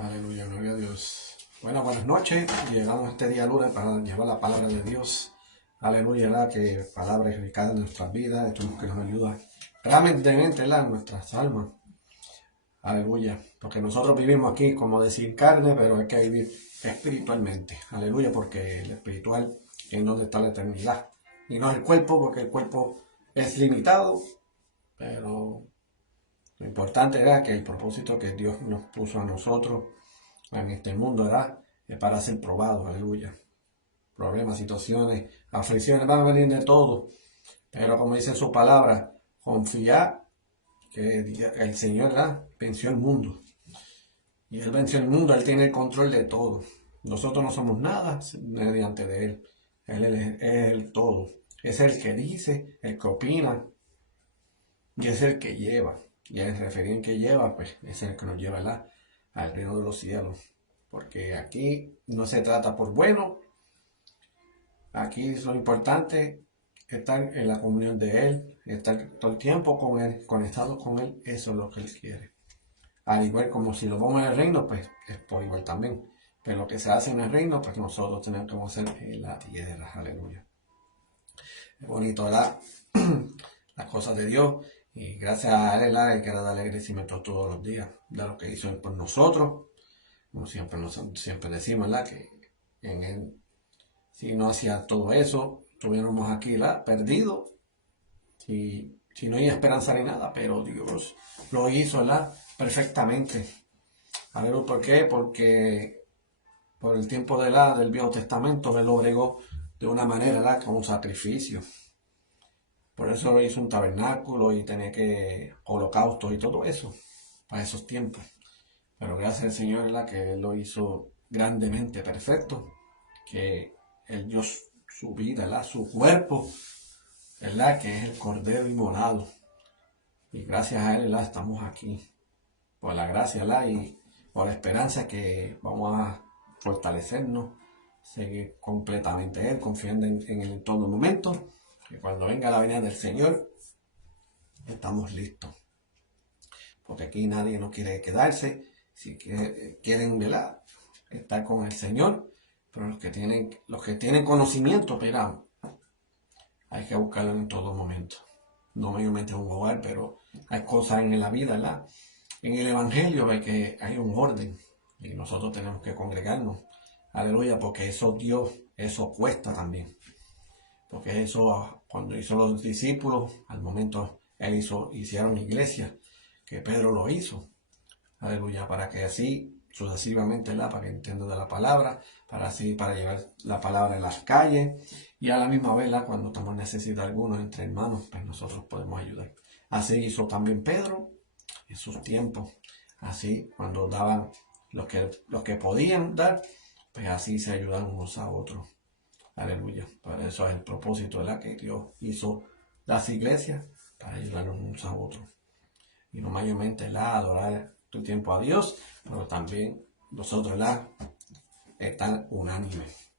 Aleluya, gloria a Dios. Bueno, buenas noches. Llegamos este día lunes para llevar la palabra de Dios. Aleluya, ¿verdad? Que palabra eficaz en nuestras vidas, esto es lo que nos ayuda realmente en nuestras almas. Aleluya, porque nosotros vivimos aquí como de sin carne, pero hay que vivir espiritualmente. Aleluya, porque el espiritual es donde está la eternidad. Y no el cuerpo, porque el cuerpo es limitado, pero lo importante era que el propósito que Dios nos puso a nosotros en este mundo era para ser probados, aleluya. Problemas, situaciones, aflicciones van a venir de todo, pero como dice su palabra, confiar que el Señor venció el mundo. Y Él venció el mundo, Él tiene el control de todo. Nosotros no somos nada mediante de Él. Él es el todo. Es el que dice, el que opina, y es el que lleva. Y el referente que lleva, pues es el que nos lleva al reino de los cielos. Porque aquí no se trata por bueno. Aquí lo importante es estar en la comunión de Él, estar todo el tiempo con Él, conectados con Él. Eso es lo que Él quiere. Al igual como si lo vamos en el reino, pues es por igual también. Pero lo que se hace en el reino, pues nosotros tenemos que hacer en la tierra. Aleluya. Es bonito, ¿verdad? Las cosas de Dios. Y gracias a Él, Él quiere darle agradecimiento todos los días de lo que hizo Él por nosotros. Como siempre decimos, ¿verdad? Que en Él, si no hacía todo eso, estuviéramos aquí, perdidos. Si no hay esperanza ni nada, pero Dios lo hizo, ¿verdad? Perfectamente. A ver, ¿por qué? Porque por el tiempo del Viejo Testamento, Él lo bregó de una manera, ¿verdad? Como un sacrificio. Por eso hizo un tabernáculo y tenía que holocaustos y todo eso, para esos tiempos. Pero gracias al Señor, ¿verdad? Que Él lo hizo grandemente perfecto, que Él dio su vida, ¿verdad? Su cuerpo, ¿verdad? Que es el Cordero inmolado. Y gracias a Él, ¿verdad? Estamos aquí. Por la gracia, ¿verdad? Y por la esperanza que vamos a fortalecernos, seguir completamente Él, confiando en Él en todo momento. Que cuando venga la venida del Señor, estamos listos. Porque aquí nadie no quiere quedarse. Si quieren, ¿verdad? Estar con el Señor. Pero los que tienen conocimiento, pero hay que buscarlo en todo momento. No mayormente en un hogar, pero hay cosas en la vida, ¿verdad? En el Evangelio hay un orden. Y nosotros tenemos que congregarnos. Aleluya, porque eso cuesta también. Porque eso, cuando hizo los discípulos, al momento hicieron iglesia, que Pedro lo hizo. Aleluya, para que así sucesivamente, para que entiendan de la palabra, para llevar la palabra en las calles, y a la misma vez, cuando estamos necesidad algunos entre hermanos, pues nosotros podemos ayudar. Así hizo también Pedro en sus tiempos. Así, cuando daban los que podían dar, pues así se ayudan unos a otros. Aleluya. Para eso es el propósito, que Dios hizo las iglesias, para ayudarnos unos a otros. Y no mayormente adorar tu tiempo a Dios, pero también nosotros estar unánimes.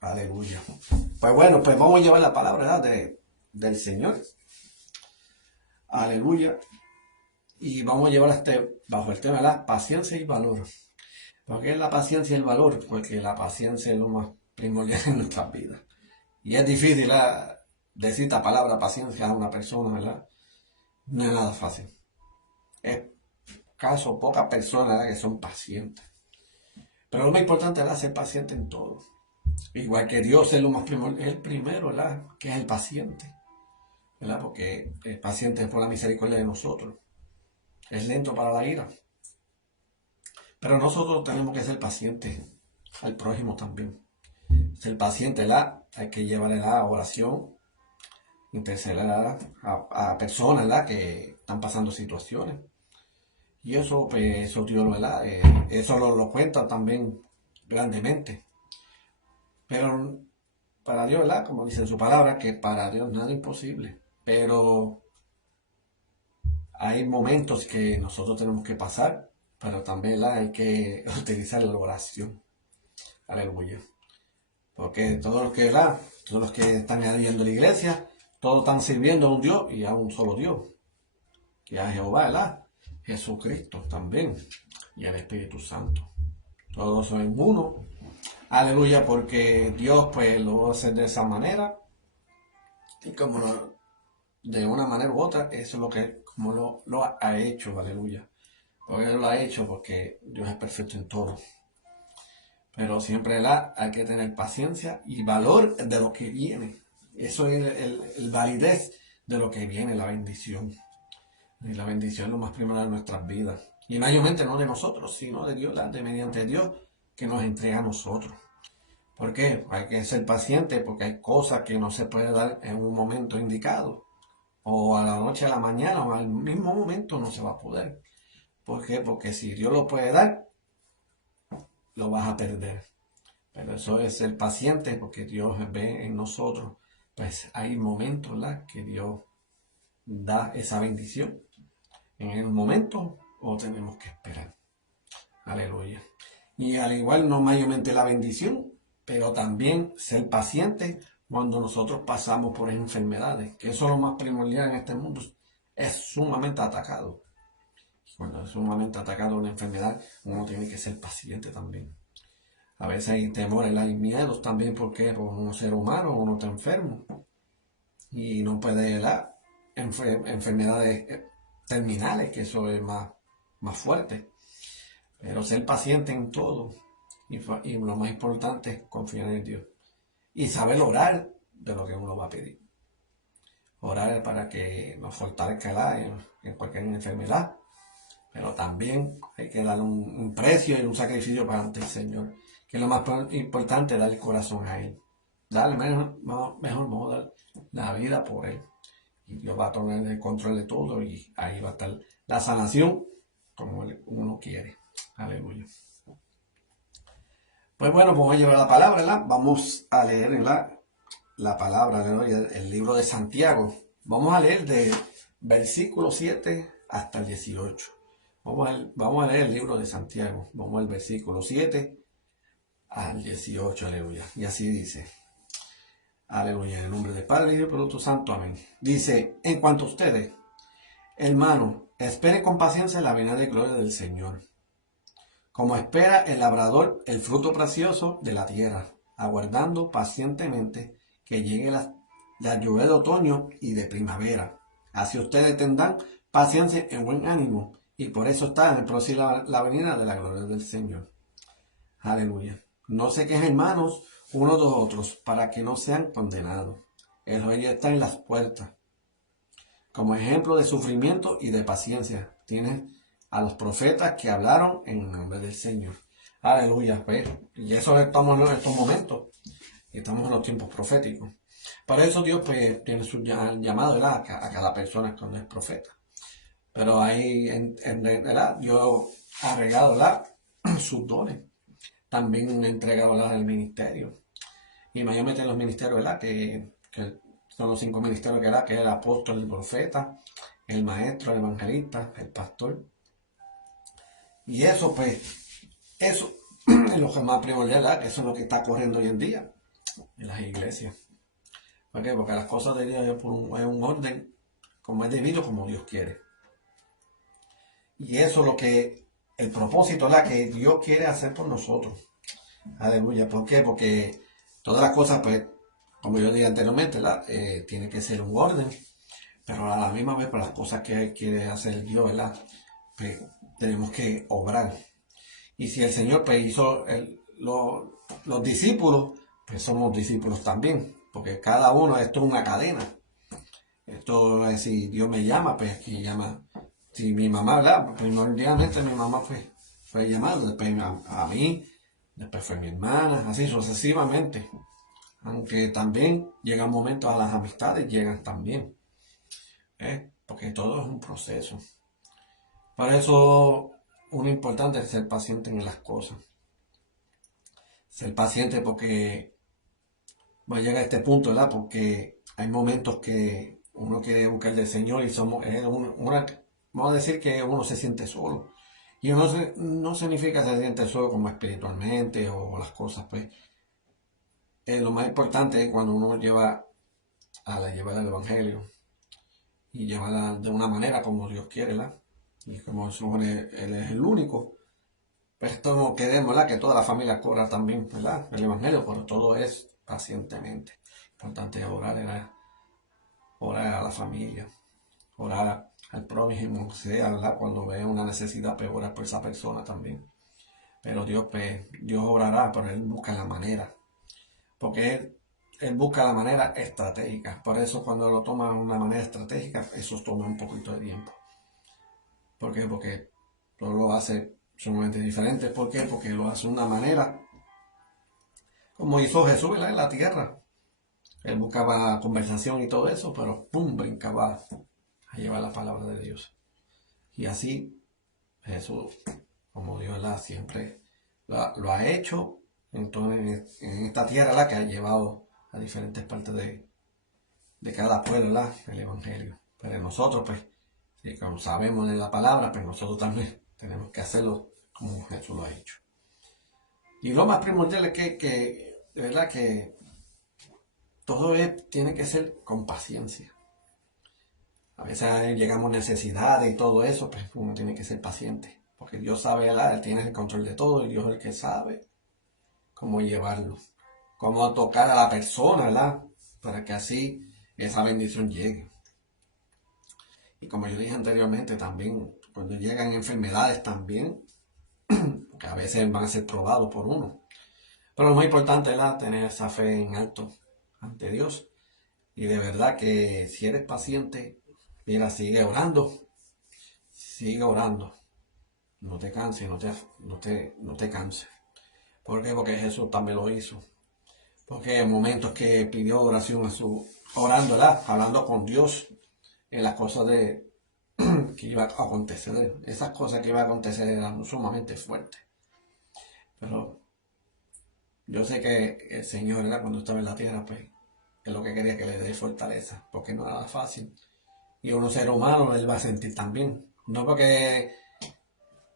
Aleluya. Pues bueno, pues vamos a llevar la palabra del Señor. Aleluya. Y vamos a llevar bajo el tema de la paciencia y valor. ¿Por qué es la paciencia y el valor? Porque la paciencia es lo más primordial en nuestras vidas. Y es difícil decir esta palabra paciencia a una persona, ¿verdad? No es nada fácil. Es pocas personas que son pacientes. Pero lo más importante es ser paciente en todo. Igual que Dios es lo más primordial, es el primero, ¿verdad? Que es el paciente, ¿verdad? Porque el paciente es por la misericordia de nosotros. Es lento para la ira. Pero nosotros tenemos que ser pacientes al prójimo también. Ser paciente, hay que llevarle la oración, interceder a personas, que están pasando situaciones. Y eso, pues, eso Dios, ¿verdad? Eso lo cuenta también grandemente. Pero para Dios, ¿verdad? Como dice en su palabra, que para Dios nada es imposible. Pero hay momentos que nosotros tenemos que pasar, pero también hay que utilizar la oración. Aleluya. Porque todos los que están yendo a la iglesia, todos están sirviendo a un Dios y a un solo Dios. Que a Jehová, ¿verdad? Jesucristo también. y el Espíritu Santo. Todos son uno. Aleluya, porque Dios pues lo hace de esa manera. Y como de una manera u otra, eso es lo que como lo ha hecho, aleluya. Porque Él lo ha hecho porque Dios es perfecto en todo. Pero siempre hay que tener paciencia y valor de lo que viene. Eso es el validez de lo que viene, la bendición. Y la bendición es lo más primero de nuestras vidas. Y mayormente no de nosotros, sino de Dios, de mediante Dios que nos entrega a nosotros. ¿Por qué? Hay que ser paciente porque hay cosas que no se puede dar en un momento indicado. O a la noche, a la mañana, o al mismo momento no se va a poder. ¿Por qué? Porque si Dios lo puede dar, lo vas a perder. Pero eso es ser paciente porque Dios ve en nosotros. Pues hay momentos, ¿verdad?, que Dios da esa bendición. En el momento o tenemos que esperar. Aleluya. Y al igual no mayormente la bendición, pero también ser paciente cuando nosotros pasamos por enfermedades, que eso es lo más primordial en este mundo, es sumamente atacado. Cuando es sumamente atacado una enfermedad, uno tiene que ser paciente también. A veces hay temores, hay miedos también porque por un ser humano uno está enfermo y no puede dar enfermedades terminales, que eso es más fuerte. Pero ser paciente en todo y lo más importante es confiar en Dios y saber orar de lo que uno va a pedir. Orar para que nos fortalezca en cualquier enfermedad, pero también hay que dar un precio y un sacrificio para ante el Señor, que es lo más importante, darle el corazón a Él. Darle mejor vamos a dar la vida por Él. Y Dios va a tomar el control de todo y ahí va a estar la sanación como uno quiere. Aleluya. Pues bueno, vamos a llevar la palabra, ¿verdad? Vamos a leer la palabra, el libro de Santiago. Vamos a leer de versículo 7 hasta el 18. Vamos a leer el libro de Santiago. Vamos al versículo 7 al 18, aleluya. Y así dice. Aleluya, en el nombre del Padre y del Espíritu Santo, amén. Dice, en cuanto a ustedes, hermanos, esperen con paciencia la venida de gloria del Señor. Como espera el labrador el fruto precioso de la tierra, aguardando pacientemente que llegue la lluvia de otoño y de primavera. Así ustedes tendrán paciencia en buen ánimo, y por eso está en el próximo la venida de la gloria del Señor. Aleluya. No se quejen, hermanos, unos de otros, para que no sean condenados. El rey ya está en las puertas. Como ejemplo de sufrimiento y de paciencia, tienes a los profetas que hablaron en nombre del Señor. Aleluya, pues. Y eso estamos en estos momentos. Estamos en los tiempos proféticos. Para eso Dios pues tiene su llamado, ¿verdad?, a cada persona cuando es profeta. Pero ahí, ¿verdad?, Dios ha regado, ¿verdad?, sus dones. También entrega, ¿verdad?, el ministerio. Y mayormente los ministerios, ¿verdad?, que son los 5 ministerios, ¿verdad?, que es el apóstol, el profeta, el maestro, el evangelista, el pastor. Y eso, pues, eso es lo que más primordial, ¿verdad?, que eso es lo que está corriendo hoy en día en las iglesias. ¿Por qué? Porque las cosas de Dios es un orden como es debido, como Dios quiere. Y eso es lo que, el propósito, ¿verdad?, que Dios quiere hacer por nosotros. Aleluya. ¿Por qué? Porque todas las cosas, pues, como yo dije anteriormente, tiene que ser un orden. Pero a la misma vez, para las cosas que quiere hacer Dios, ¿verdad?, pues, tenemos que obrar. Y si el Señor pues, hizo los discípulos, pues somos discípulos también. Porque cada uno, esto es una cadena. Esto es, si Dios me llama, pues aquí llama. Si mi mamá, ¿verdad?, primordialmente mi mamá fue llamada, después a mí, después fue mi hermana, así sucesivamente. Aunque también llegan momentos a las amistades, llegan también. Porque todo es un proceso. Por eso, uno importante es ser paciente en las cosas. Ser paciente porque va a llegar a este punto, ¿verdad? Porque hay momentos que uno quiere buscar del Señor y vamos a decir que uno se siente solo. Y no significa se siente solo como espiritualmente o las cosas, pues. Lo más importante es cuando uno llevar el Evangelio y llevarla de una manera como Dios quiere, ¿verdad? Y como Él es el único, Pues todos queremos, ¿verdad? Que toda la familia corra también, ¿verdad? El Evangelio, pero todo es pacientemente. Importante orar, ¿verdad? Orar a la familia, orar al prójimo, sea, ¿verdad? Cuando vea una necesidad, pues orar por esa persona también. Pero Dios, pues, Dios orará, pero Él busca la manera. Porque él busca la manera estratégica. Por eso cuando lo toma de una manera estratégica, eso toma un poquito de tiempo. ¿Por qué? Porque todo lo hace sumamente diferente. ¿Por qué? Porque lo hace de una manera como hizo Jesús, ¿verdad? En la tierra. Él buscaba conversación y todo eso, pero ¡pum! Brincaba a llevar la palabra de Dios. Y así Jesús, como Dios siempre lo ha hecho en esta tierra, la que ha llevado a diferentes partes de cada pueblo, ¿verdad? El Evangelio. Pero nosotros, pues, si como sabemos de la palabra, pues nosotros también tenemos que hacerlo como Jesús lo ha hecho. Y lo más primordial es que de verdad que todo tiene que ser con paciencia. A veces llegamos a necesidades y todo eso, pues uno tiene que ser paciente. Porque Dios sabe, ¿verdad? Él tiene el control de todo y Dios es el que sabe cómo llevarlo. Cómo tocar a la persona, ¿verdad? Para que así esa bendición llegue. Y como yo dije anteriormente, también cuando llegan enfermedades también, porque a veces van a ser probados por uno. Pero lo más importante es tener esa fe en alto ante Dios. Y de verdad que si eres paciente, mira, sigue orando. No te canses, no te canses. ¿Por qué? Porque Jesús también lo hizo. Porque en momentos que pidió oración orando, ¿verdad? Hablando con Dios en las cosas que iba a acontecer. Esas cosas que iba a acontecer eran sumamente fuertes. Pero yo sé que el Señor era cuando estaba en la tierra, pues, es lo que quería que le dé fortaleza, porque no era fácil. Y uno ser humano, él va a sentir también. No porque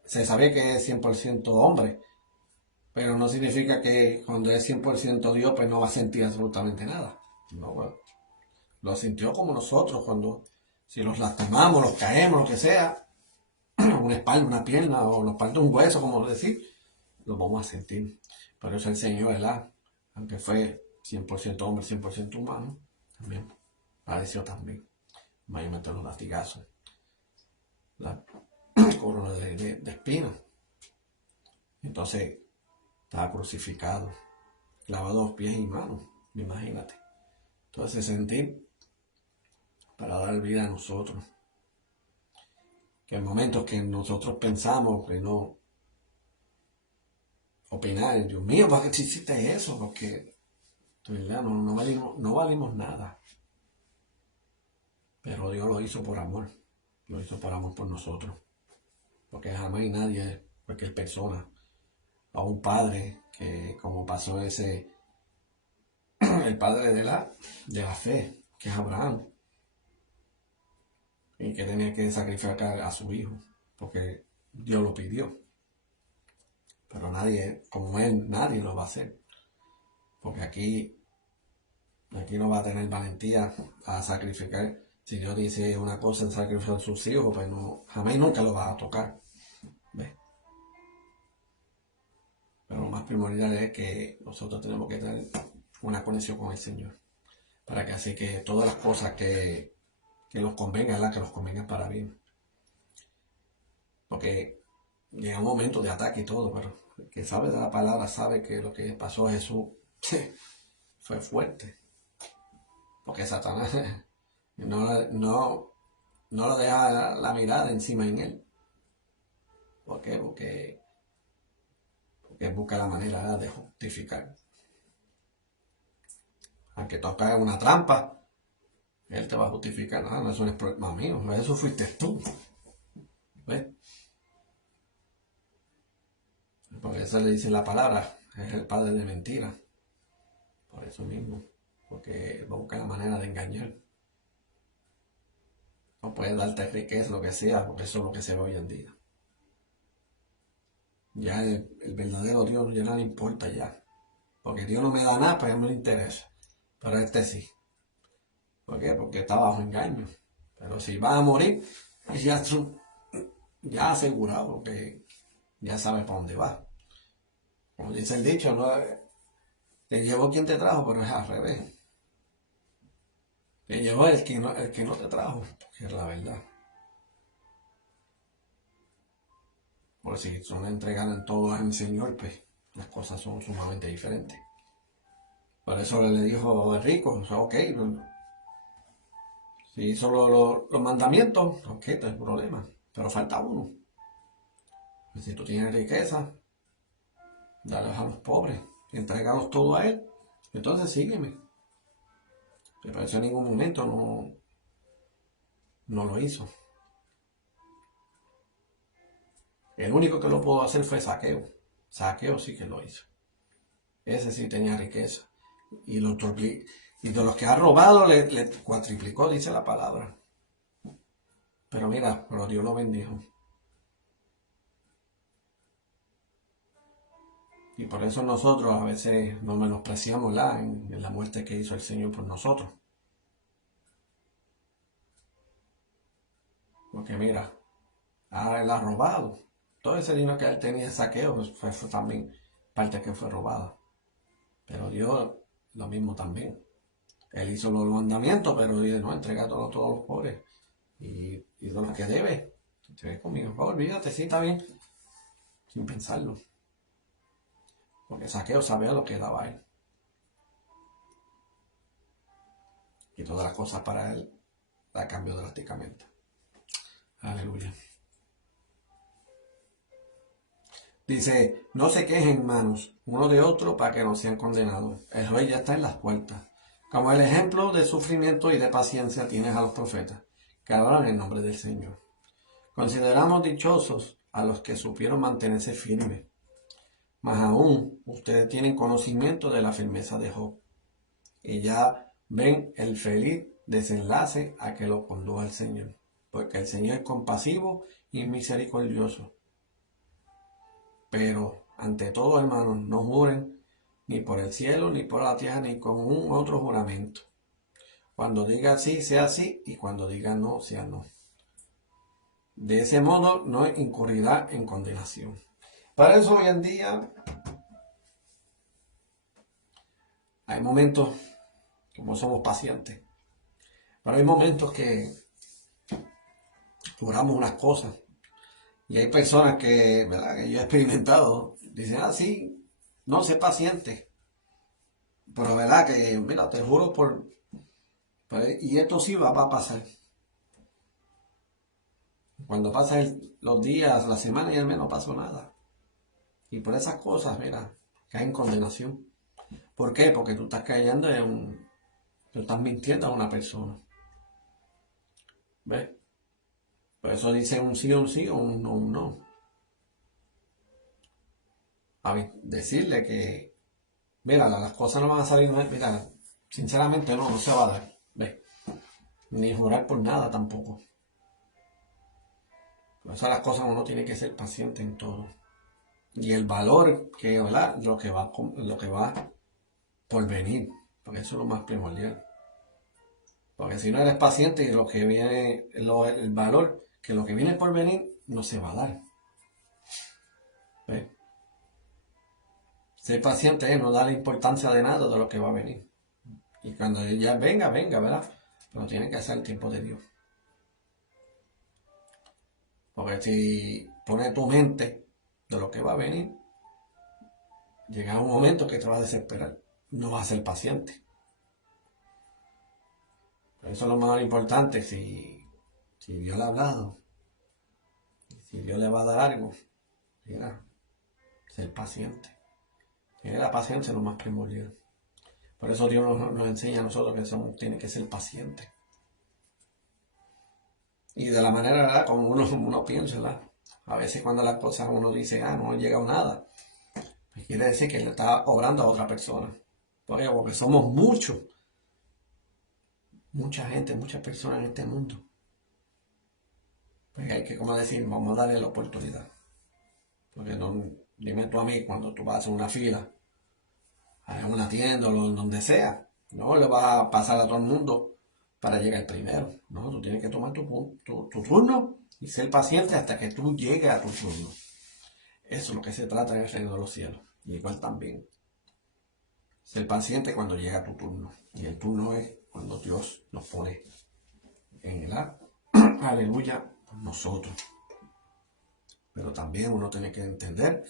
se sabe que es 100% hombre, pero no significa que cuando es 100% Dios, pues no va a sentir absolutamente nada. No, bueno, lo sintió como nosotros, cuando si nos lastimamos, nos caemos, lo que sea, una espalda, una pierna, o nos parte un hueso, como decir, lo vamos a sentir. Pero eso el Señor, ¿verdad? Aunque fue 100% hombre, 100% humano, también padeció también. Mayormente los latigazos, la corona de espinas. Entonces, estaba crucificado, clavado los pies y manos, imagínate. Entonces, sentir para dar vida a nosotros. Que en momentos que nosotros pensamos que no opinar, Dios mío, ¿para qué te hiciste eso? Porque no valimos nada. Pero Dios lo hizo por amor. Lo hizo por amor por nosotros. Porque jamás nadie, cualquier persona, a un padre que como pasó el padre de la fe, que es Abraham, y que tenía que sacrificar a su hijo, porque Dios lo pidió. Pero nadie, como él, nadie lo va a hacer. Porque aquí no va a tener valentía a sacrificar. Si Dios dice una cosa en sacrificar a sus hijos, pues no, jamás y nunca lo va a tocar. ¿Ves? Pero lo más primordial es que nosotros tenemos que tener una conexión con el Señor. Para que así que todas las cosas que los convengan, que los convengan para bien. Porque llega un momento de ataque y todo, pero el que sabe de la palabra sabe que lo que pasó a Jesús fue fuerte. Porque Satanás no lo deja la mirada encima en él. ¿Por qué? Porque busca la manera de justificar. Aunque toca una trampa, él te va a justificar. No, eso no es problema mío, eso fuiste tú. ¿Ves? Por eso le dice la palabra, es el padre de mentira. Por eso mismo, porque va a buscar la manera de engañar. No puede darte riqueza, lo que sea, porque eso es lo que se ve hoy en día. Ya el verdadero Dios ya no le importa ya. Porque Dios no me da nada, pues no le interesa. Pero este sí. ¿Por qué? Porque está bajo engaño. Pero si vas a morir, ya asegurado que ya sabes para dónde va. Como dice el dicho, no, te llevó quien te trajo, pero es al revés. Te llevó el que no te trajo, que es la verdad. Porque si son entregadas todas al Señor, pues las cosas son sumamente diferentes. Por eso le dijo el rico, o sea, ok, si hizo los mandamientos, ok, no hay problema, pero falta uno. Pues si tú tienes riqueza, dale a los pobres, entregalos todo a Él, entonces sígueme. Pero eso en ningún momento no lo hizo. El único que lo pudo hacer fue Saqueo. Saqueo sí que lo hizo. Ese sí tenía riqueza. Y, y de los que ha robado le cuatriplicó, dice la palabra. Pero mira, pero Dios lo bendijo. Y por eso nosotros a veces nos menospreciamos en la muerte que hizo el Señor por nosotros. Porque mira, él ha robado. Todo ese dinero que él tenía saqueo pues fue también parte que fue robada. Pero Dios lo mismo también. Él hizo los mandamientos, pero dice, no, entrega todo a todos los pobres. Y de lo que debe, te ves conmigo. Oh, olvídate, sí, está bien. Sin pensarlo. Porque Saqueo sabía lo que daba a él. Y todas las cosas para él la cambió drásticamente. Aleluya. Dice, no se quejen, hermanos, uno de otro para que no sean condenados. El rey ya está en las puertas. Como el ejemplo de sufrimiento y de paciencia tienes a los profetas, que hablan en nombre del Señor. Consideramos dichosos a los que supieron mantenerse firmes. Mas aún ustedes tienen conocimiento de la firmeza de Job. Y ya ven el feliz desenlace a que lo condujo el Señor. Porque el Señor es compasivo y misericordioso. Pero, ante todo, hermanos, no juren ni por el cielo, ni por la tierra, ni con un otro juramento. Cuando diga sí, sea sí, y cuando diga no, sea no. De ese modo no incurrirá en condenación. Para eso hoy en día hay momentos, como somos pacientes, pero hay momentos que juramos unas cosas. Y hay personas que, ¿verdad?, que yo he experimentado, dicen, sí, no, sé paciente. Pero verdad que, mira, te juro y esto sí va a pasar. Cuando pasan los días, la semana y al menos no pasó nada. Y por esas cosas, mira, cae en condenación. ¿Por qué? Porque tú estás cayendo tú estás mintiendo a una persona. ¿Ves? Por eso dice un sí o un no. A decirle que, mira, las cosas no van a salir, mira, sinceramente no se va a dar. ¿Ves? Ni jurar por nada tampoco. Por eso las cosas uno tiene que ser paciente en todo. Y el valor que, ¿verdad?, lo que va por venir. Porque eso es lo más primordial. Porque si no eres paciente y lo que viene, el valor, que lo que viene por venir, no se va a dar. ¿Ves? Ser paciente es no darle importancia de nada de lo que va a venir. Y cuando ya venga, ¿verdad? Pero tiene que ser el tiempo de Dios. Porque si pones tu mente de lo que va a venir, llega un momento que te va a desesperar. No vas a ser paciente. Eso es lo más importante. Si Dios le ha hablado, si Dios le va a dar algo, mira, ser paciente. Tener la paciencia es lo más primordial. Por eso Dios nos enseña a nosotros que tiene que ser paciente. Y de la manera, ¿verdad?, como uno piensa, ¿verdad? A veces cuando las cosas uno dice, no ha llegado nada, pues quiere decir que le está obrando a otra persona. ¿Por qué? Porque somos muchos. Mucha gente, muchas personas en este mundo. Pues hay que, como decir, vamos a darle la oportunidad. Porque dime tú a mí, cuando tú vas a una fila, a una tienda o donde sea, no le vas a pasar a todo el mundo para llegar primero. No, tú tienes que tomar tu turno y ser paciente hasta que tú llegues a tu turno. Eso es lo que se trata en el reino de los cielos. Y igual también. Ser paciente cuando llega tu turno. Y el turno es cuando Dios nos pone en el aleluya, nosotros. Pero también uno tiene que entender,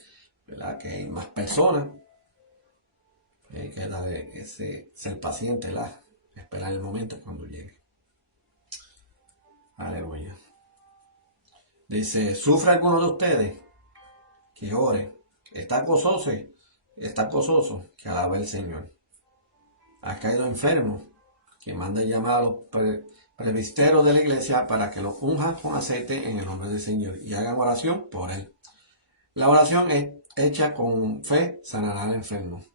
¿verdad?, que hay más personas. Hay que darle ser paciente, ¿verdad?, esperar el momento cuando llegue. Aleluya. Dice, ¿sufre alguno de ustedes? Que ore. Está gozoso, que alabe al Señor. Ha caído enfermo, que manda llamar a los presbiteros de la iglesia para que lo unjan con aceite en el nombre del Señor y hagan oración por él. La oración es hecha con fe, sanará al enfermo.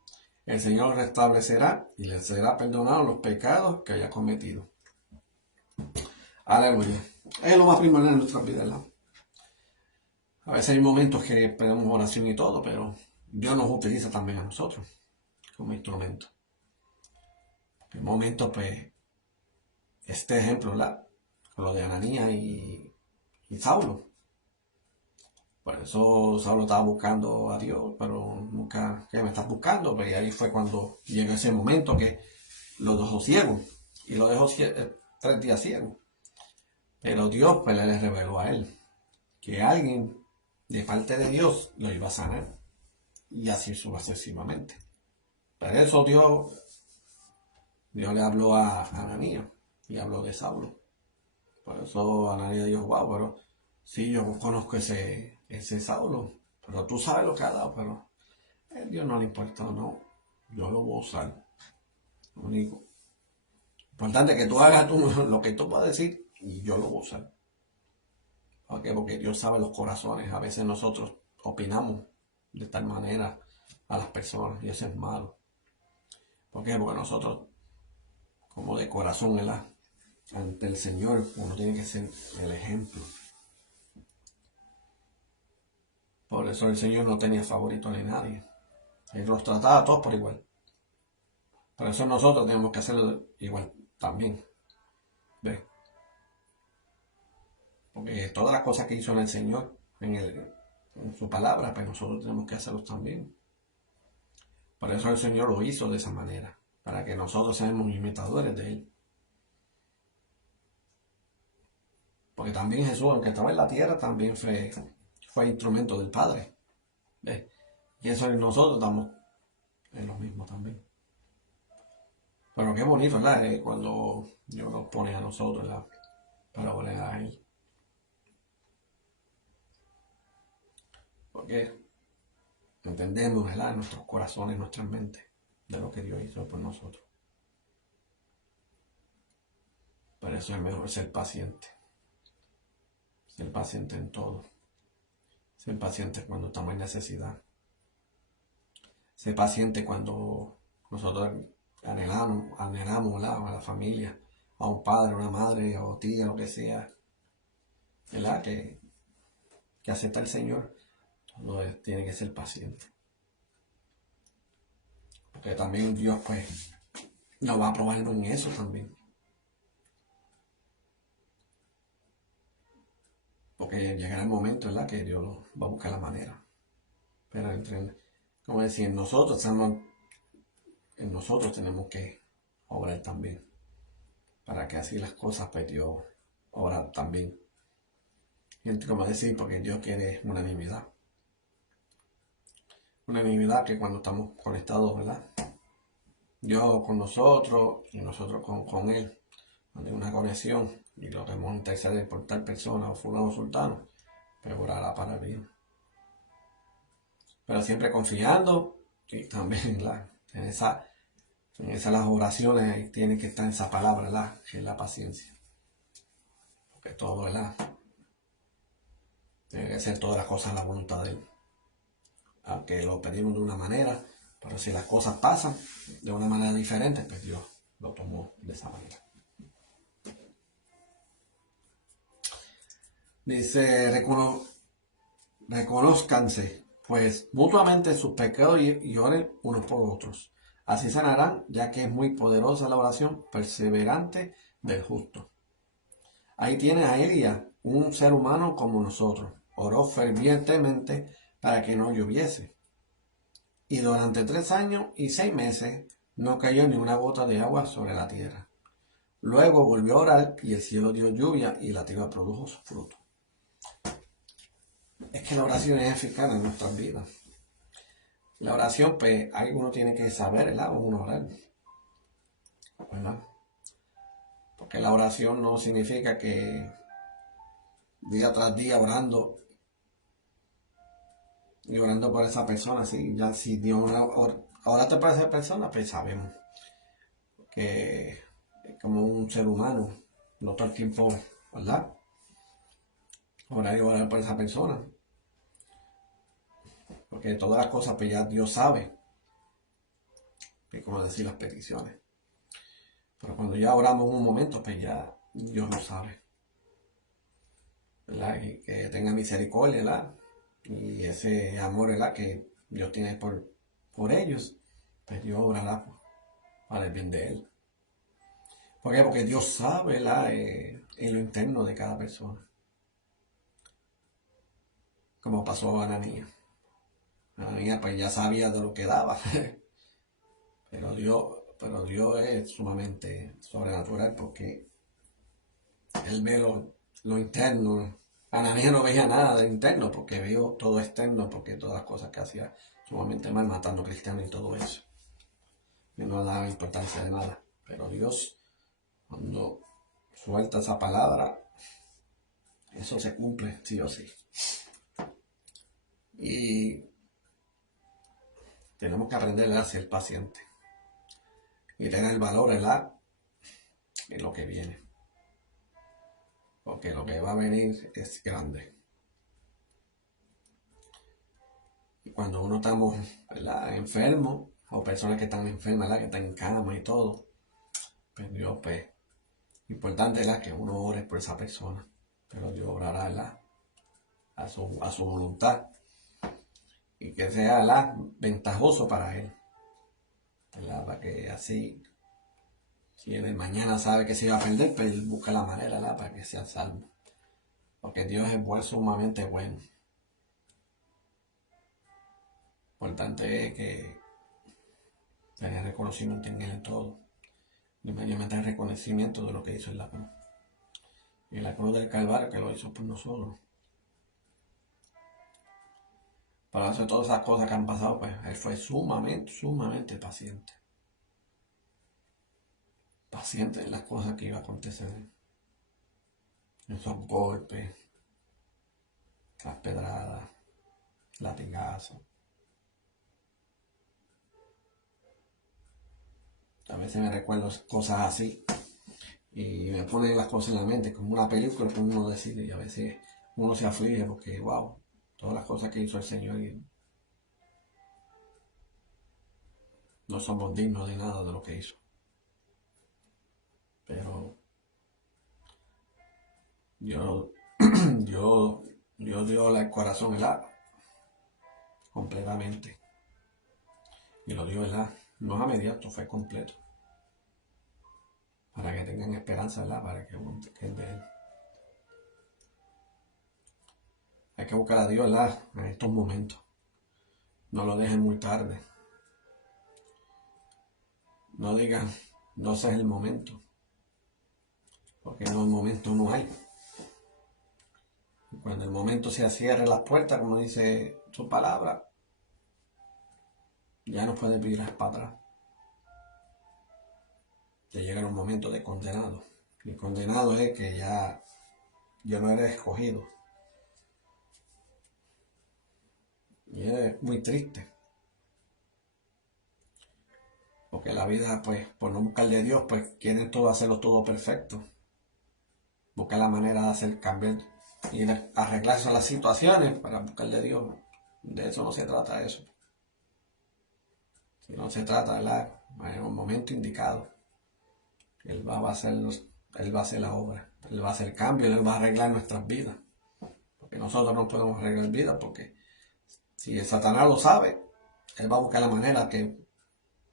El Señor restablecerá y le será perdonado los pecados que haya cometido. Aleluya. Es lo más primordial en nuestra vida, ¿verdad? A veces hay momentos que pedimos oración y todo, pero Dios nos utiliza también a nosotros como instrumento. En momentos, pues, este ejemplo, ¿verdad?, con lo de Ananías y Saulo. Por eso Saulo estaba buscando a Dios, pero nunca, ¿qué me estás buscando? Pues ahí fue cuando llegó ese momento que lo dejó ciego. Y lo dejó 3 días ciego. Pero Dios, pues, le reveló a él que alguien de parte de Dios lo iba a sanar. Y así sucesivamente. Pero eso Dios le habló a Ananías y habló de Saulo. Por eso Ananías dijo, wow, pero sí, yo conozco ese Saulo, pero tú sabes lo que ha dado, pero a Dios no le importa, no, yo lo voy a usar. Lo único importante es que tú hagas lo que tú puedas decir y yo lo voy a usar. ¿Por qué? Porque Dios sabe los corazones. A veces nosotros opinamos de tal manera a las personas y eso es malo. ¿Por qué? Porque nosotros, como de corazón, ¿verdad?, ante el Señor, uno tiene que ser el ejemplo. Por eso el Señor no tenía favorito ni nadie. Él los trataba a todos por igual. Por eso nosotros tenemos que hacerlo igual también. ¿Ves? Porque todas las cosas que hizo el Señor en su palabra, pues nosotros tenemos que hacerlos también. Por eso el Señor lo hizo de esa manera, para que nosotros seamos imitadores de Él. Porque también Jesús, aunque estaba en la tierra, también fue instrumento del Padre. ¿Ves? Y eso nosotros estamos en lo mismo también. Pero qué bonito, ¿verdad?, cuando Dios nos pone a nosotros, ¿verdad?, para orar a Él. Porque entendemos, ¿verdad?, en nuestros corazones, en nuestras mentes, de lo que Dios hizo por nosotros. Por eso es mejor ser paciente. Ser paciente en todo. Ser paciente cuando estamos en necesidad. Ser paciente cuando nosotros anhelamos, ¿verdad?, a la familia, a un padre, a una madre, o tía, lo que sea, ¿verdad?, que acepta el Señor. Todo tiene que ser paciente. Porque también Dios, pues, nos va a probarnos en eso también. Porque llegará el momento, ¿verdad?, que Dios va a buscar la manera. Pero como decía, en nosotros tenemos que obrar también. Para que así las cosas, pues, Dios obra también. Y como decir, porque Dios quiere unanimidad. Unanimidad que cuando estamos conectados, ¿verdad?, Dios con nosotros y nosotros con Él, donde hay una conexión y lo debemos interceder por tal persona o fulano o sultano, pero orará para el bien. Pero siempre confiando y también en esas las oraciones tiene que estar esa palabra, ¿verdad?, que es la paciencia. Porque todo, ¿verdad?, tiene que ser todas las cosas a la voluntad de Él. Aunque lo pedimos de una manera, pero si las cosas pasan de una manera diferente, pues Dios lo tomó de esa manera. Dice, reconózcanse, pues, mutuamente sus pecados y oren unos por otros. Así sanarán, ya que es muy poderosa la oración perseverante del justo. Ahí tiene a Elías, un ser humano como nosotros. Oró fervientemente para que no lloviese. Y durante 3 años y 6 meses no cayó ni una gota de agua sobre la tierra. Luego volvió a orar y el cielo dio lluvia y la tierra produjo su fruto. Es que la oración es eficaz en nuestras vidas. La oración, pues, uno tiene que saber, ¿verdad? Uno orar, ¿verdad? Porque la oración no significa que día tras día orando y orando por esa persona, ¿sí? Ya si Dios oraste por esa persona, pues sabemos que es como un ser humano, no todo el tiempo, ¿verdad? Orar y orar por esa persona. Porque todas las cosas, pues ya Dios sabe, y como decir las peticiones. Pero cuando ya oramos un momento, pues ya Dios lo sabe, ¿verdad? Y que tenga misericordia, ¿verdad? Y ese amor, ¿verdad? Que Dios tiene por ellos, pues Dios obrará para el bien de él. ¿Por qué? Porque Dios sabe, ¿verdad? En lo interno de cada persona. Como pasó a Ananías. Ananías pues ya sabía de lo que daba. pero Dios es sumamente sobrenatural porque él ve lo interno. Ananías no veía nada de interno porque vio todo externo, porque todas las cosas que hacía sumamente mal, matando cristianos y todo eso. Y no daba importancia de nada. Pero Dios, cuando suelta esa palabra, eso se cumple, sí o sí. Y tenemos que aprender a ser pacientes y tener el valor en lo que viene. Porque lo que va a venir es grande. Y cuando uno estamos, ¿verdad?, enfermos, o personas que están enfermas, ¿verdad?, que están en cama y todo, pues Dios, pues, importante es que uno ore por esa persona, pero Dios orará, ¿verdad?, a su voluntad y que sea, ¿verdad?, ventajoso para él, ¿verdad?, para que así, si él mañana sabe que se iba a perder, pues él busca la manera, ¿verdad?, para que sea salvo, porque Dios es bueno, sumamente bueno. Importante es que tener reconocimiento en él en todo, y mayormente el reconocimiento de lo que hizo en la cruz. Y la cruz del Calvario que lo hizo por nosotros. Para hacer todas esas cosas que han pasado, pues él fue sumamente paciente. Paciente en las cosas que iba a acontecer. Esos golpes, las pedradas, latigazos. A veces me recuerdo cosas así y me ponen las cosas en la mente como una película que uno decide, y a veces uno se aflige porque, wow, todas las cosas que hizo el Señor y no somos dignos de nada de lo que hizo. Pero Dios dio el corazón, ¿verdad?, completamente. Y lo dio, ¿verdad?, no a mediato, fue completo. Para que tengan esperanza, ¿verdad?, para que busquen de él. Hay que buscar a Dios, ¿verdad?, en estos momentos. No lo dejen muy tarde. No digan, no sé el momento. Porque en el momento no hay. Y cuando el momento se cierre las puertas, como dice su palabra, ya no puedes virar para atrás. Te llega un momento de condenado. Y condenado es que ya no eres escogido. Y es muy triste. Porque la vida, pues, por no buscar de Dios, pues quieren todo hacerlo todo perfecto. Buscar la manera de hacer cambiar y arreglarse las situaciones para buscar de Dios. De eso no se trata eso. Si no se trata, ¿verdad?, en un momento indicado. Él va a hacer la obra. Él va a hacer cambio, Él va a arreglar nuestras vidas. Porque nosotros no podemos arreglar vidas, porque si el Satanás lo sabe, él va a buscar la manera que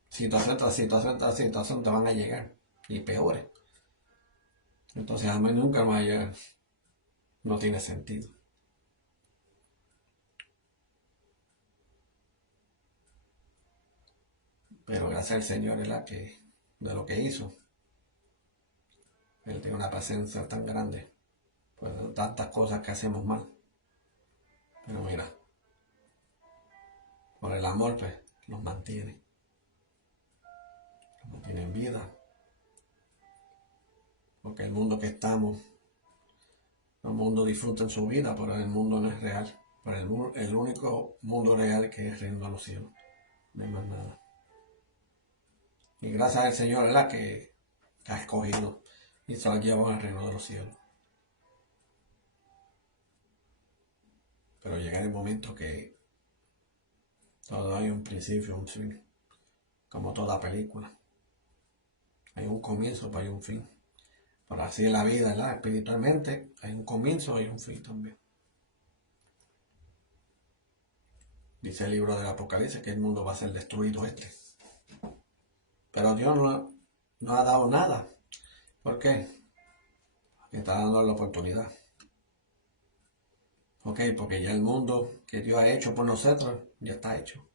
situación tras situación te van a llegar. Y peores. Entonces a mí nunca va a llegar. No tiene sentido. Pero gracias al Señor, ¿verdad? Que de lo que hizo, Él tiene una paciencia tan grande, por tantas cosas que hacemos mal. Pero mira, por el amor, pues, los mantiene en vida. Porque el mundo que estamos, el mundo disfruta en su vida, pero el mundo no es real. Pero el único mundo real que es el reino de los cielos. No hay más nada. Y gracias al Señor, ¿verdad? Que ha escogido y se lo llevó al reino de los cielos. Pero llega el momento que todo hay un principio, un fin. Como toda película. Hay un comienzo, pero hay un fin. Pero así es la vida, ¿verdad? Espiritualmente hay un comienzo y un fin también. Dice el libro del Apocalipsis que el mundo va a ser destruido Pero Dios no ha dado nada. ¿Por qué? Porque está dando la oportunidad. Ok, porque ya el mundo que Dios ha hecho por nosotros ya está hecho.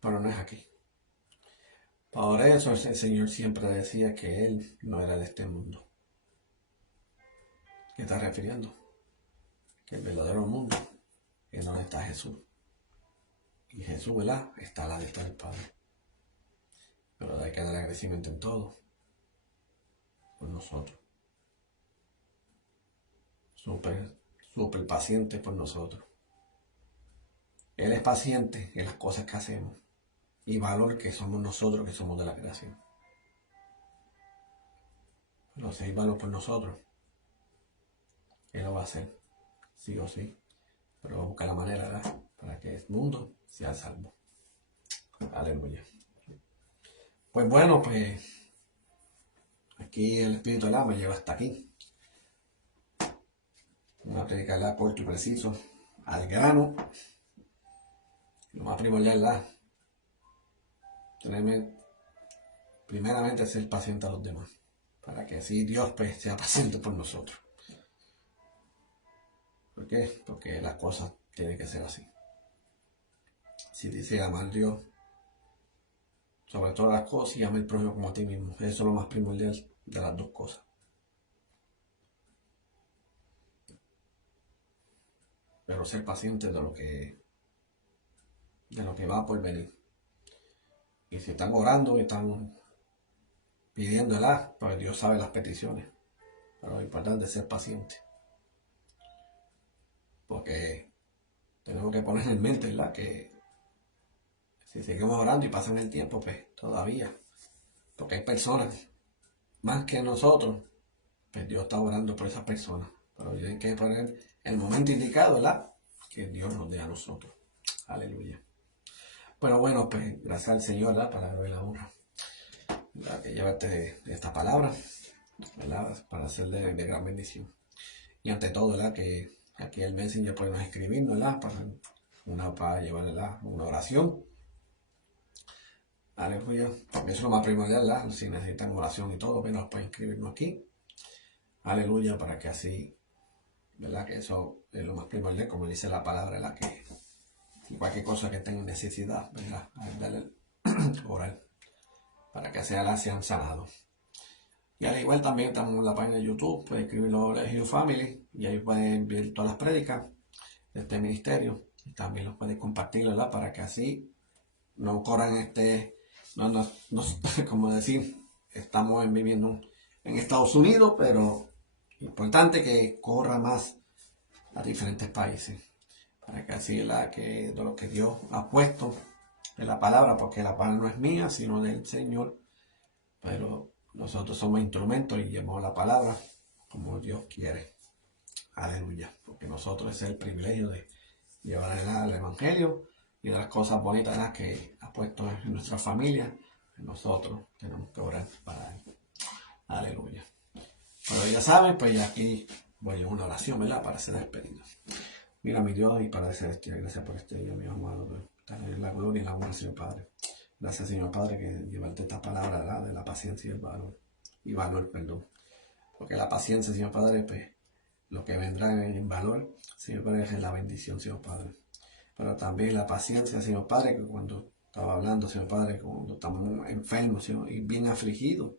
Pero no es aquí. Por eso el Señor siempre decía que Él no era de este mundo. ¿Qué está refiriendo? Que el verdadero mundo es donde está Jesús. Y Jesús, ¿verdad? Está a la diestra del Padre. Pero hay que dar agradecimiento en todo. Por nosotros. Súper paciente por nosotros. Él es paciente en las cosas que hacemos. Y valor que somos nosotros que somos de la creación. Pero si hay valor por nosotros, Él lo va a hacer. Sí o sí. Pero va a buscar la manera, ¿verdad? Para que el mundo sea salvo. Aleluya. Pues bueno, pues aquí el Espíritu de me lleva hasta aquí. Una predica corto y preciso, al grano. Lo más primordial, ¿verdad? Primeramente ser paciente a los demás. Para que así Dios pues, sea paciente por nosotros. ¿Por qué? Porque las cosas tienen que ser así. Si dice amar a Dios sobre todas las cosas y amar al prójimo como a ti mismo. Eso es lo más primordial de las dos cosas. Pero ser paciente de lo que va por venir. Y si están orando y están pidiéndola, pues Dios sabe las peticiones. Pero lo importante es ser paciente. Porque tenemos que poner en mente, ¿verdad? Que si seguimos orando y pasan el tiempo, pues todavía. Porque hay personas, más que nosotros, pues Dios está orando por esas personas. Pero hay que poner el momento indicado, ¿verdad? Que Dios nos dé a nosotros. Aleluya. Pero bueno, pues gracias al Señor, ¿verdad? Para darle la honra. ¿Verdad? Que llevarte esta palabra, ¿verdad? Para hacerle de gran bendición. Y ante todo, ¿verdad? Que aquí el Messenger podemos escribirnos, ¿verdad? Para llevar, ¿verdad? Una oración. Aleluya. Eso es lo más primordial, ¿verdad? Si necesitan oración y todo, nos pueden escribirnos aquí. Aleluya, para que así, ¿verdad? Que eso es lo más primordial, como dice la palabra, ¿verdad? Que cualquier cosa que tengan necesidad, ¿verdad? Darle orar, para que sea sean sanados. Y al igual también estamos en la página de YouTube, pueden escribirlo Regio Family, y ahí pueden ver todas las prédicas de este ministerio. Y también los pueden compartir, ¿verdad? Para que así no corran como decir, estamos viviendo en Estados Unidos, pero importante que corra más a diferentes países. Para que así de lo que Dios ha puesto de la palabra, porque la palabra no es mía, sino del Señor. Pero nosotros somos instrumentos y llevamos la palabra como Dios quiere. Aleluya. Porque nosotros es el privilegio de llevar el Evangelio y de las cosas bonitas que ha puesto en nuestra familia. Nosotros tenemos que orar para él. Aleluya. Pero ya saben, pues ya aquí voy a una oración, ¿verdad? Para ser despedido. Mira, mi Dios, y para decir gracias por este día, mi amado. Darle la gloria y la honra, Señor Padre. Gracias, Señor Padre, que llevarte esta palabra, ¿verdad? De la paciencia y el valor. Y valor, perdón. Porque la paciencia, Señor Padre, pues, lo que vendrá en valor, Señor Padre, es la bendición, Señor Padre. Pero también la paciencia, Señor Padre, que cuando estaba hablando, Señor Padre, cuando estamos enfermos, Señor, y bien afligidos.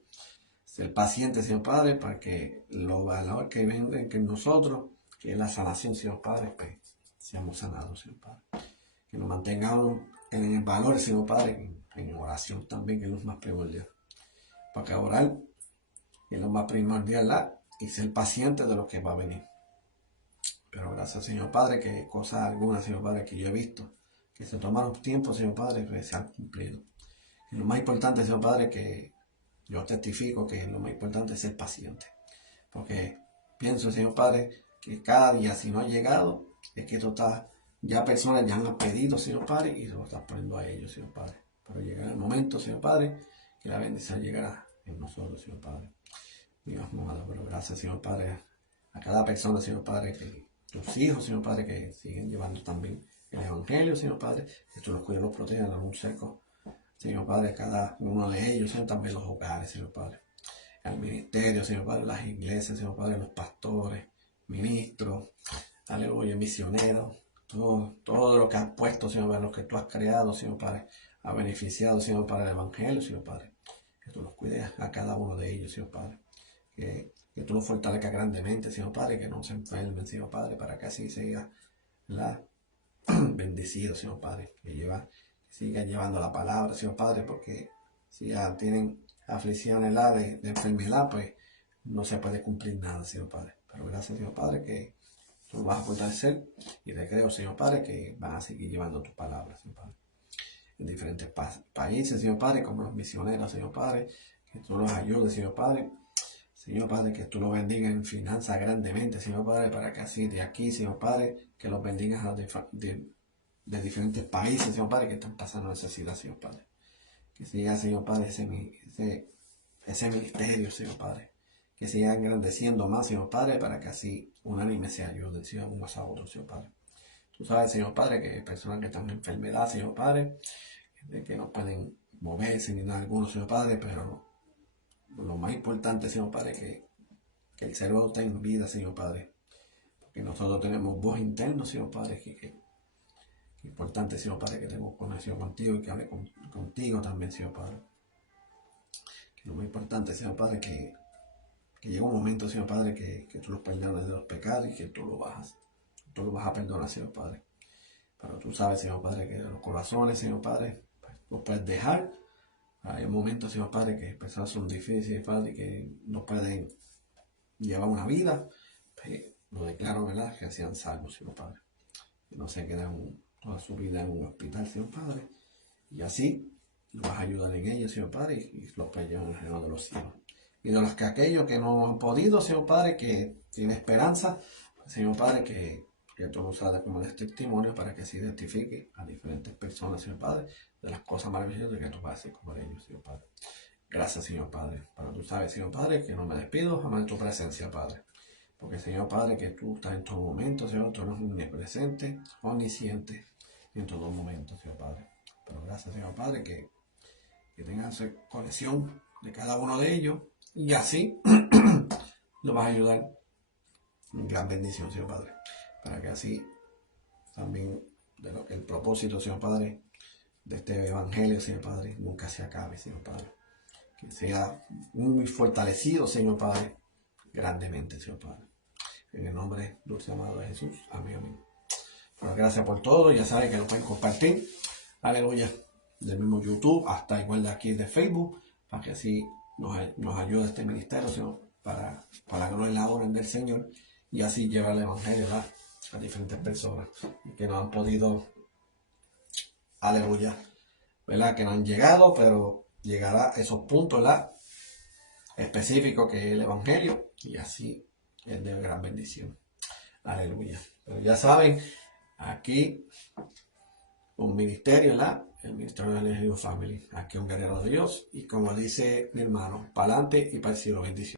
Ser paciente, Señor Padre, para que los valores que vengan en nosotros, que es la sanación, Señor Padre, pues seamos sanados, Señor Padre. Que nos mantengamos en el valor, Señor Padre, en oración también, que es lo más primordial. Para que orar es lo más primordial, ¿la? Y ser paciente de lo que va a venir. Pero gracias, Señor Padre, que cosas algunas, Señor Padre, que yo he visto, que se tomaron tiempo, Señor Padre, que se han cumplido. Y lo más importante, Señor Padre, que yo testifico que lo más importante es ser paciente. Porque pienso, Señor Padre, que cada día, si no ha llegado, es que tú estás, ya personas ya han pedido, Señor Padre, y lo estás poniendo a ellos, Señor Padre. Pero llegará el momento, Señor Padre, que la bendición llegará en nosotros, Señor Padre. Dios amado, pero gracias, Señor Padre, a cada persona, Señor Padre, que tus hijos, Señor Padre, que siguen llevando también el Evangelio, Señor Padre, que tú los cuides, los protejas, los seco, Señor Padre, cada uno de ellos, Señor, también los hogares, Señor Padre, el ministerio, Señor Padre, las iglesias, Señor Padre, los pastores, ministros, aleluya, misioneros, todo lo que has puesto, Señor Padre, lo que tú has creado, Señor Padre, ha beneficiado, Señor Padre, el Evangelio, Señor Padre, que tú los cuides a cada uno de ellos, Señor Padre. Que tú los fortalezcas grandemente, Señor Padre, que no se enfermen, Señor Padre, para que así siga bendecido, Señor Padre, que siga llevando la palabra, Señor Padre, porque si ya tienen aflicciones de enfermedad, pues no se puede cumplir nada, Señor Padre. Pero gracias, Señor Padre, que tú los vas a fortalecer y te creo, Señor Padre, que van a seguir llevando tu palabra, Señor Padre, en diferentes países, Señor Padre, como los misioneros, Señor Padre, que tú los ayudes, Señor Padre. Señor Padre, que tú los bendigas en finanzas grandemente, Señor Padre, para que así de aquí, Señor Padre, que los bendigas de diferentes países, Señor Padre, que están pasando necesidad, Señor Padre. Que siga, Señor Padre, ese ministerio, Señor Padre. Que siga engrandeciendo más, Señor Padre, para que así unánime se ayuden, Señor, unos a otros, Señor Padre. Tú sabes, Señor Padre, que hay personas que están en enfermedad, Señor Padre, que no pueden moverse ni nada alguno, Señor Padre, pero lo más importante, Señor Padre, que el ser humano tenga vida, Señor Padre. Porque nosotros tenemos voz interna, Señor Padre, que importante, Señor Padre, que tengo conexión contigo y que hable contigo también, Señor Padre. Que lo más importante, Señor Padre, que llegue un momento, Señor Padre, que tú los perdones de los pecados y que tú lo vas a perdonar, Señor Padre. Pero tú sabes, Señor Padre, que los corazones, Señor Padre, pues, los puedes dejar. Hay momentos, Señor Padre, que personas son difíciles, Padre, y que no pueden llevar una vida, pues, lo declaro, ¿verdad?, que sean salvos, Señor Padre. Que no se queden toda su vida en un hospital, Señor Padre. Y así los vas a ayudar en ellos, Señor Padre, y los puedes llevar en el reino de los cielos. Y de los que aquellos que no han podido, Señor Padre, que tienen esperanza, pues, Señor Padre, que tú nos hagas como de testimonio para que se identifique a diferentes personas, Señor Padre, de las cosas maravillosas que tú vas a hacer con ellos, Señor Padre. Gracias, Señor Padre. Pero tú sabes, Señor Padre, que no me despido jamás en tu presencia, Padre. Porque, Señor Padre, que tú estás en todo momento, Señor, tú eres omnipresente, omnisciente en todo momento, Señor Padre. Pero gracias, Señor Padre, que tengas esa conexión de cada uno de ellos y así lo vas a ayudar en gran bendición, Señor Padre. Para que así también el propósito, Señor Padre, de este evangelio, Señor Padre, nunca se acabe, Señor Padre. Que sea muy fortalecido, Señor Padre, grandemente, Señor Padre. En el nombre dulce amado de Jesús. Amén, amén. Bueno, gracias por todo. Ya saben que lo pueden compartir. Aleluya. Del mismo YouTube hasta igual de aquí de Facebook. Para que así nos ayude este ministerio, Señor. Para la gloria y la honra del Señor. Y así llevar el evangelio, ¿verdad?, a diferentes personas que no han podido, aleluya, ¿verdad?, que no han llegado, pero llegará a esos puntos, ¿verdad?, específicos que es el evangelio, y así es de gran bendición. Aleluya. Pero ya saben, aquí un ministerio, ¿verdad?, el ministerio de Elegido Family. Aquí un guerrero de Dios, y como dice mi hermano, para adelante y para el cielo, bendición.